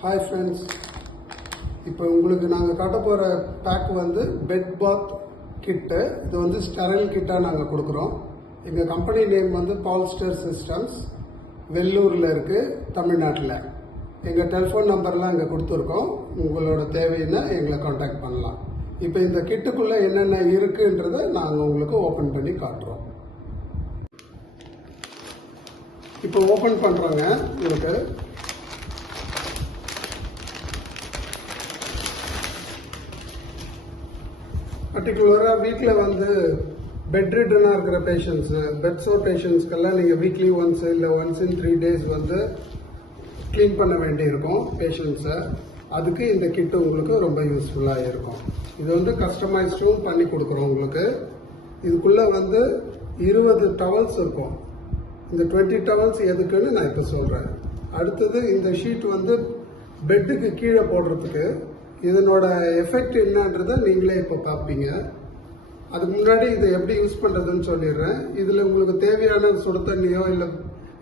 Hi friends, இப்போ உங்களுக்கு நாங்கள் காட்ட போகிற பேக் வந்து பெட் பாத் கிட்டு. இது வந்து ஸ்டெரைல் கிட்டாக நாங்கள் கொடுக்குறோம். எங்கள் கம்பெனி நேம் வந்து பால்ஸ்டர் சிஸ்டம்ஸ், வெள்ளூரில் இருக்குது, தமிழ்நாட்டில். எங்கள் டெலிஃபோன் நம்பர்லாம் இங்கே கொடுத்துருக்கோம். உங்களோட தேவைன்னா எங்களை காண்டாக்ட் பண்ணலாம். இப்போ இந்த கிட்டுக்குள்ளே என்னென்ன இருக்குன்றதை நாங்கள் உங்களுக்கு ஓப்பன் பண்ணி காட்டுறோம். இப்போ ஓப்பன் பண்ணுறோங்க. உங்களுக்கு பர்டிகுலராக வீட்டில் வந்து பெட் ரிட்டனாக இருக்கிற பேஷண்ட்ஸு, பெட் சோர் பேஷண்ட்ஸ்க்கெல்லாம் நீங்கள் வீக்லி ஒன்ஸ் இல்லை ஒன்ஸ் இன் 3 days வந்து க்ளீன் பண்ண வேண்டியிருக்கும் பேஷண்ட்ஸை. அதுக்கு இந்த கிட்டு உங்களுக்கு ரொம்ப யூஸ்ஃபுல்லாக இருக்கும். இது வந்து கஸ்டமைஸ்டும் பண்ணி கொடுக்குறோம் உங்களுக்கு. இதுக்குள்ளே வந்து 20 டவல்ஸ் இருக்கும். இந்த 20 டவல்ஸ் எதுக்குன்னு நான் இப்போ சொல்கிறேன். அடுத்தது இந்த ஷீட் வந்து பெட்டுக்கு கீழே போடுறதுக்கு. இதனோட எஃபெக்ட் என்னன்றதை நீங்களே இப்போ பார்ப்பீங்க. அதுக்கு முன்னாடி இதை எப்படி யூஸ் பண்ணுறதுன்னு சொல்லிடுறேன். இதில் உங்களுக்கு தேவையான சுடு தண்ணியோ இல்லை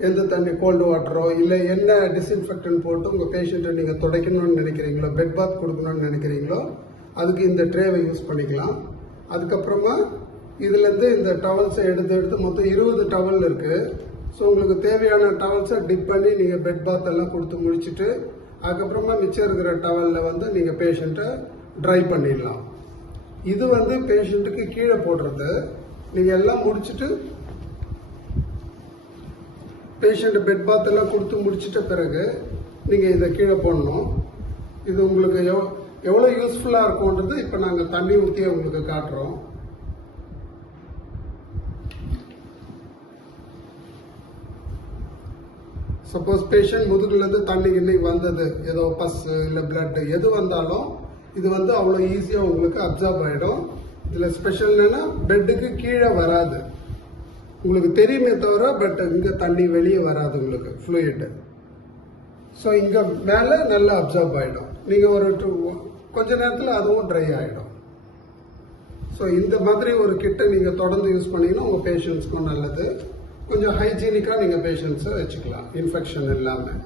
எந்த தண்ணி கோல்டு வாட்டரோ இல்லை என்ன டிஸ்இன்ஃபெக்டன் போட்டு உங்கள் பேஷண்ட்டை நீங்கள் துடைக்கணும்னு நினைக்கிறீங்களோ, பெட் பாத் கொடுக்கணும்னு நினைக்கிறீங்களோ அதுக்கு இந்த ட்ரேவை யூஸ் பண்ணிக்கலாம். அதுக்கப்புறமா இதுலேருந்து இந்த டவல்ஸை எடுத்து மொத்தம் 20 டவல் இருக்குது. ஸோ உங்களுக்கு தேவையான டவல்ஸை டிப் பண்ணி நீங்கள் பெட் பாத் எல்லாம் கொடுத்து முடிச்சுட்டு அதுக்கப்புறமா மிச்சம் இருக்கிற டவலில் வந்து நீங்கள் பேஷண்ட்டை ட்ரை பண்ணிடலாம். இது வந்து பேஷண்ட்டுக்கு கீழே போடுறது. நீங்கள் எல்லாம் முடிச்சுட்டு பேஷண்ட் பெட் பாத் எல்லாம் கொடுத்து முடிச்சிட்ட பிறகு நீங்கள் இதை கீழே போடணும். இது உங்களுக்கு எவ்வளோ யூஸ்ஃபுல்லாக இருக்கும்ன்றது இப்போ நாங்கள் தண்ணி ஊற்றியே உங்களுக்கு காட்டுறோம். சப்போஸ் பேஷண்ட் முதுகுலேருந்து தண்ணி இன்னைக்கு வந்தது, ஏதோ பஸ் இல்லை பிளட் எது வந்தாலும் இது வந்து அவ்வளோ ஈஸியாக உங்களுக்கு அப்சர்வ் ஆகிடும். இதில் ஸ்பெஷல் என்னன்னா பெட்டுக்கு கீழே வராது. உங்களுக்கு தெரியுமே தவிர பட் இங்கே தண்ணி வெளியே வராது உங்களுக்கு ஃப்ளூயிட். ஸோ இங்கே மேலே நல்லா அப்சர்வ் ஆகிடும். நீங்கள் ஒரு கொஞ்ச நேரத்தில் அதுவும் ட்ரை ஆகிடும். ஸோ இந்த மாதிரி ஒரு கிட்டை நீங்கள் தொடர்ந்து யூஸ் பண்ணிங்கன்னா உங்கள் பேஷண்ட்ஸ்க்கும் நல்லது. கொஞ்சம் ஹைஜீனிக்காக நீங்கள் பேஷண்ட்ஸை வச்சுக்கலாம், இன்ஃபெக்ஷன் இல்லாமல்.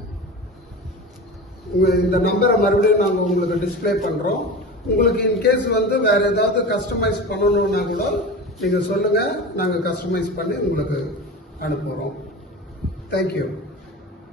இந்த நம்பரை மறுபடியும் நாங்கள் உங்களுக்கு டிஸ்பிளே பண்ணுறோம். உங்களுக்கு இன்கேஸ் வந்து வேறு ஏதாவது கஸ்டமைஸ் பண்ணணுன்னா கூட நீங்கள் சொல்லுங்கள், நாங்கள் கஸ்டமைஸ் பண்ணி உங்களுக்கு அனுப்புகிறோம். தேங்க்யூ.